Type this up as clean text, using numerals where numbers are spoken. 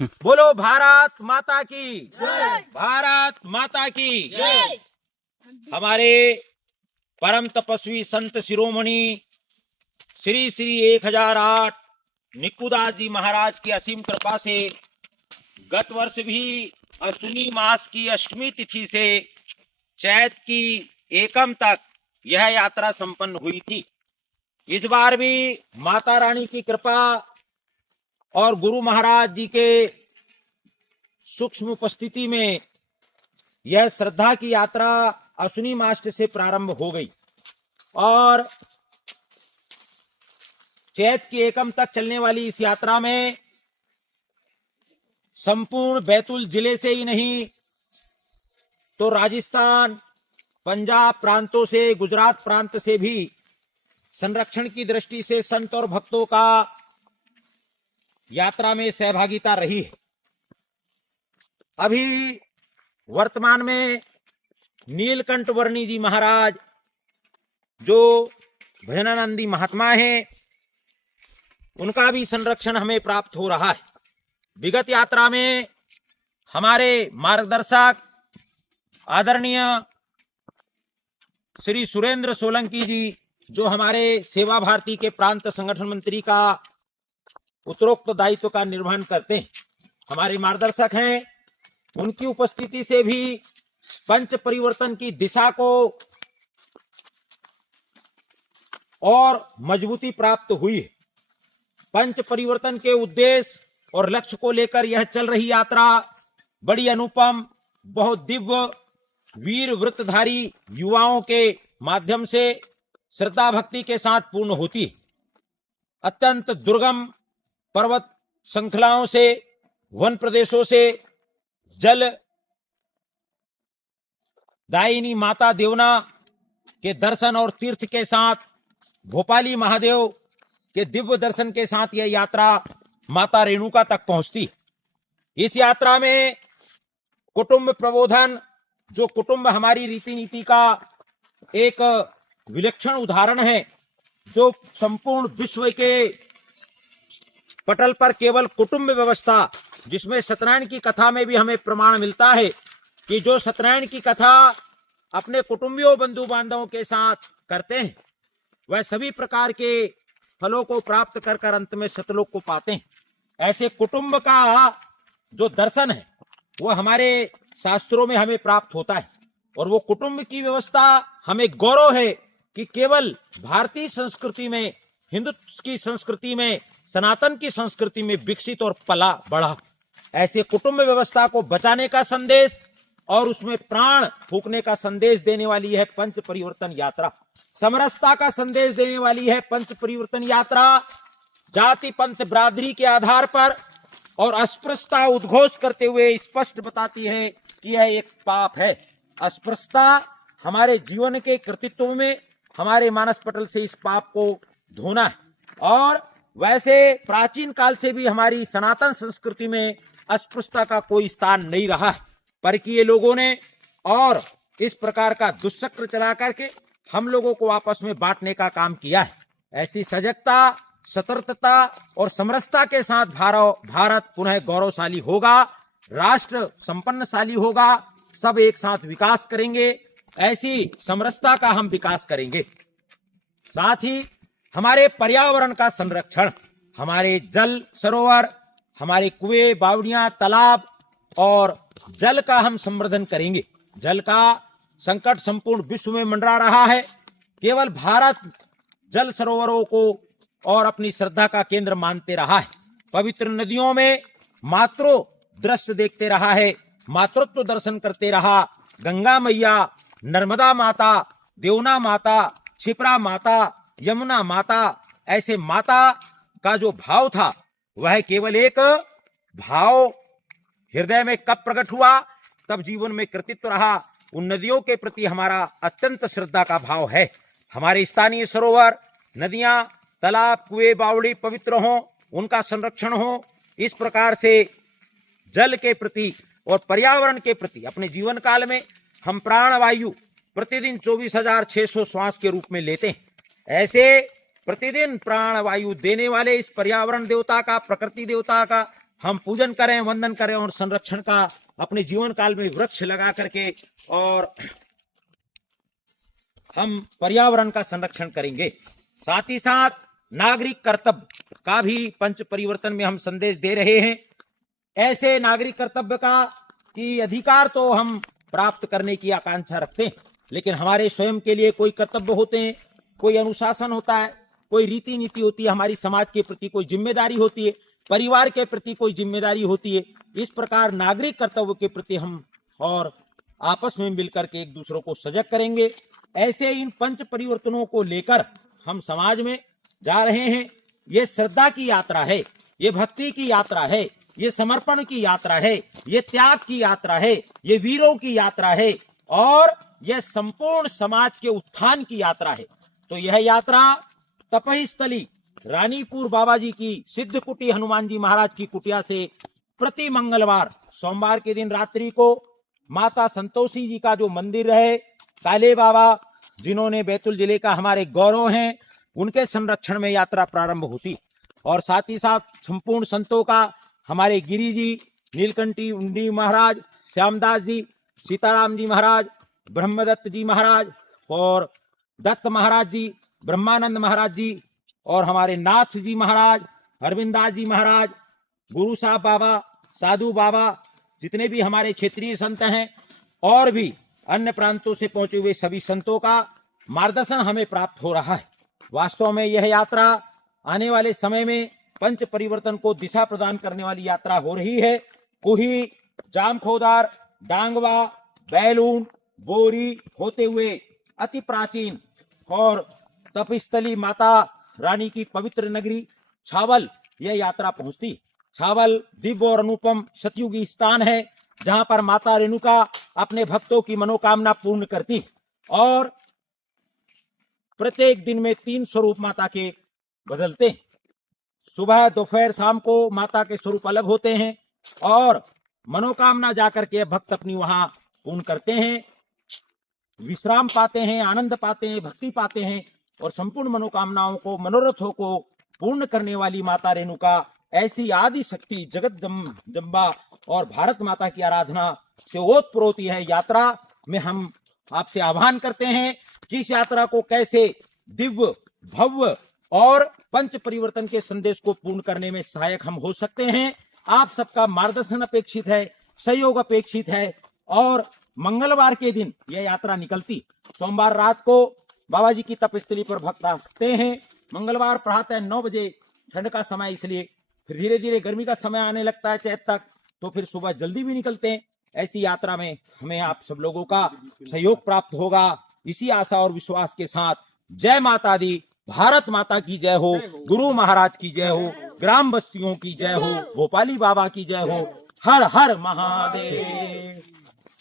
बोलो भारत माता की जय। भारत माता की जय। हमारे परम तपस्वी संत शिरोमणि श्री श्री 1008 निकुदास जी महाराज की असीम कृपा से गत वर्ष भी अश्विनी मास की अष्टमी तिथि से चैत की एकम तक यह यात्रा संपन्न हुई थी। इस बार भी माता रानी की कृपा और गुरु महाराज जी के सूक्ष्म उपस्थिति में यह श्रद्धा की यात्रा अश्विनी मास से प्रारंभ हो गई और चैत की एकम तक चलने वाली इस यात्रा में संपूर्ण बैतूल जिले से ही नहीं तो राजस्थान, पंजाब प्रांतों से, गुजरात प्रांत से भी संरक्षण की दृष्टि से संत और भक्तों का यात्रा में सहभागिता रही है। अभी वर्तमान में नीलकंठ वर्णी जी महाराज जो भजनानंदी महात्मा हैं, उनका भी संरक्षण हमें प्राप्त हो रहा है। विगत यात्रा में हमारे मार्गदर्शक आदरणीय श्री सुरेंद्र सोलंकी जी जो हमारे सेवा भारती के प्रांत संगठन मंत्री का उत्तरोक्त दायित्व का निर्वहन करते हैं, हमारे मार्गदर्शक हैं, उनकी उपस्थिति से भी पंच परिवर्तन की दिशा को और मजबूती प्राप्त हुई है। पंच परिवर्तन के उद्देश्य और लक्ष्य को लेकर यह चल रही यात्रा बड़ी अनुपम, बहुत दिव्य, वीर वृत्तधारी युवाओं के माध्यम से श्रद्धा भक्ति के साथ पूर्ण होती है। अत्यंत दुर्गम पर्वत श्रृंखलाओं से, वन प्रदेशों से, जल दायिनी माता देवना के दर्शन और तीर्थ के साथ भोपाली महादेव के दिव्य दर्शन के साथ यह यात्रा माता रेणुका तक पहुंचती। इस यात्रा में कुटुंब प्रबोधन, जो कुटुंब हमारी रीति नीति का एक विलक्षण उदाहरण है, जो संपूर्ण विश्व के पटल पर केवल कुटुंब व्यवस्था, जिसमें सत्यनारायण की कथा में भी हमें प्रमाण मिलता है कि जो सत्यनारायण की कथा अपने कुटुंबियों बंधु बांधवों के साथ करते हैं वह सभी प्रकार के फलों को प्राप्त कर कर अंत में सतलोक को पाते हैं। ऐसे कुटुंब का जो दर्शन है वो हमारे शास्त्रों में हमें प्राप्त होता है और वो कुटुंब की व्यवस्था हमें गौरव है कि केवल भारतीय संस्कृति में, हिंदू की संस्कृति में, सनातन की संस्कृति में विकसित और पला बढ़ा। ऐसे कुटुंब व्यवस्था को बचाने का संदेश और उसमें प्राण फूंकने का संदेश देने वाली है पंच परिवर्तन यात्रा। समरसता का संदेश देने वाली है पंच परिवर्तन यात्रा। जाति पंथ बिरादरी के आधार पर और अस्पृश्यता उद्घोष करते हुए स्पष्ट बताती है कि यह एक पाप है। अस्पृश्यता हमारे जीवन के कृतित्व में, हमारे मानस पटल से इस पाप को धोना है। और वैसे प्राचीन काल से भी हमारी सनातन संस्कृति में अस्पृश्यता का कोई स्थान नहीं रहा है। परकीय लोगों ने और इस प्रकार का दुष्चक्र चला करके हम लोगों को आपस में बांटने का काम किया है। ऐसी सजगता, सतर्कता और समरसता के साथ भारत पुनः गौरवशाली होगा, राष्ट्र संपन्नशाली होगा, सब एक साथ विकास करेंगे। ऐसी समरसता का हम विकास करेंगे। साथ ही हमारे पर्यावरण का संरक्षण, हमारे जल सरोवर, हमारे कुएं, बावड़ियां, तालाब और जल का हम संवर्धन करेंगे। जल का संकट संपूर्ण विश्व में मंडरा रहा है। केवल भारत जल सरोवरों को और अपनी श्रद्धा का केंद्र मानते रहा है। पवित्र नदियों में मातृ दृश्य देखते रहा है, मातृत्व दर्शन करते रहा। गंगा मैया, नर्मदा माता, देवना माता, क्षिप्रा माता, यमुना माता, ऐसे माता का जो भाव था वह केवल एक भाव हृदय में कब प्रकट हुआ तब जीवन में कृतित्व रहा। उन नदियों के प्रति हमारा अत्यंत श्रद्धा का भाव है। हमारे स्थानीय सरोवर, नदियां, तालाब, कुएं, बावड़ी पवित्र हों, उनका संरक्षण हो। इस प्रकार से जल के प्रति और पर्यावरण के प्रति अपने जीवन काल में हम प्राणवायु प्रतिदिन 24,600 श्वास के रूप में लेते हैं। ऐसे प्रतिदिन प्राणवायु देने वाले इस पर्यावरण देवता का, प्रकृति देवता का हम पूजन करें, वंदन करें और संरक्षण का अपने जीवन काल में वृक्ष लगा करके और हम पर्यावरण का संरक्षण करेंगे। साथ ही साथ नागरिक कर्तव्य का भी पंच परिवर्तन में हम संदेश दे रहे हैं। ऐसे नागरिक कर्तव्य का कि अधिकार तो हम प्राप्त करने की आकांक्षा रखते हैं, लेकिन हमारे स्वयं के लिए कोई कर्तव्य होते हैं, कोई अनुशासन होता है, कोई रीति नीति होती है, हमारी समाज के प्रति कोई जिम्मेदारी होती है, परिवार के प्रति कोई जिम्मेदारी होती है। इस प्रकार नागरिक कर्तव्य के प्रति हम और आपस में मिलकर के एक दूसरों को सजग करेंगे। ऐसे इन पंच परिवर्तनों को लेकर हम समाज में जा रहे हैं। ये श्रद्धा की यात्रा है, ये भक्ति की यात्रा है, ये समर्पण की यात्रा है, ये त्याग की यात्रा है, ये वीरों की यात्रा है और यह संपूर्ण समाज के उत्थान की यात्रा है। तो यह यात्रा तपही स्थली रानीपुर बाबा जी की सिद्ध कुटी हनुमान जी महाराज की कुटिया से प्रति मंगलवार सोमवार के दिन रात्रि को माता संतोषी जी का जो मंदिर है, काले बाबा जिन्होंने बैतूल जिले का हमारे गौरव हैं, उनके संरक्षण में यात्रा प्रारंभ होती और साथ ही साथ संपूर्ण संतों का हमारे गिरी जी, नीलकंठी उंडी महाराज, श्यामदास जी, सीताराम जी महाराज, ब्रह्मदत्त जी महाराज और दत्त महाराज जी, ब्रह्मानंद महाराज जी और हमारे नाथ जी महाराज, अरविंदास जी महाराज, गुरु साहब बाबा, साधु बाबा, जितने भी हमारे क्षेत्रीय संत हैं और भी अन्य प्रांतों से पहुंचे हुए सभी संतों का मार्गदर्शन हमें प्राप्त हो रहा है। वास्तव में यह यात्रा आने वाले समय में पंच परिवर्तन को दिशा प्रदान करने वाली यात्रा हो रही है। कुही, जामखोदार, डांगवा, बैलून, बोरी होते हुए अति प्राचीन और तपस्थली माता रानी की पवित्र नगरी छावल यह यात्रा पहुंचती। छावल दिव्य और अनुपम सतयुगी स्थान है जहां पर माता रेणुका अपने भक्तों की मनोकामना पूर्ण करती और प्रत्येक दिन में 3 स्वरूप माता के बदलते हैं। सुबह, दोपहर, शाम को माता के स्वरूप अलग होते हैं और मनोकामना जाकर के भक्त अपनी वहां पूर्ण करते हैं, विश्राम पाते हैं, आनंद पाते हैं, भक्ति पाते हैं और संपूर्ण मनोकामनाओं को, मनोरथों को पूर्ण करने वाली माता रेणुका ऐसी आदि शक्ति जगत जम्बा और भारत माता की आराधना से ओतप्रोत यह यात्रा में हम आपसे आह्वान करते हैं कि इस यात्रा को कैसे दिव्य, भव्य और पंच परिवर्तन के संदेश को पूर्ण करने में सहायक हम हो सकते हैं। आप सबका मार्गदर्शन अपेक्षित है, सहयोग अपेक्षित है और मंगलवार के दिन यह यात्रा निकलती। सोमवार रात को बाबा जी की तपस्थली पर भक्त आ सकते हैं। मंगलवार प्रातः 9 बजे, ठंड का समय इसलिए, फिर धीरे धीरे गर्मी का समय आने लगता है चैत तक, तो फिर सुबह जल्दी भी निकलते हैं। ऐसी यात्रा में हमें आप सब लोगों का सहयोग प्राप्त होगा। इसी आशा और विश्वास के साथ जय माता दी, भारत माता की जय हो, गुरु महाराज की जय हो, ग्राम बस्तियों की जय हो, भोपाली बाबा की जय हो। हर हर महादेव।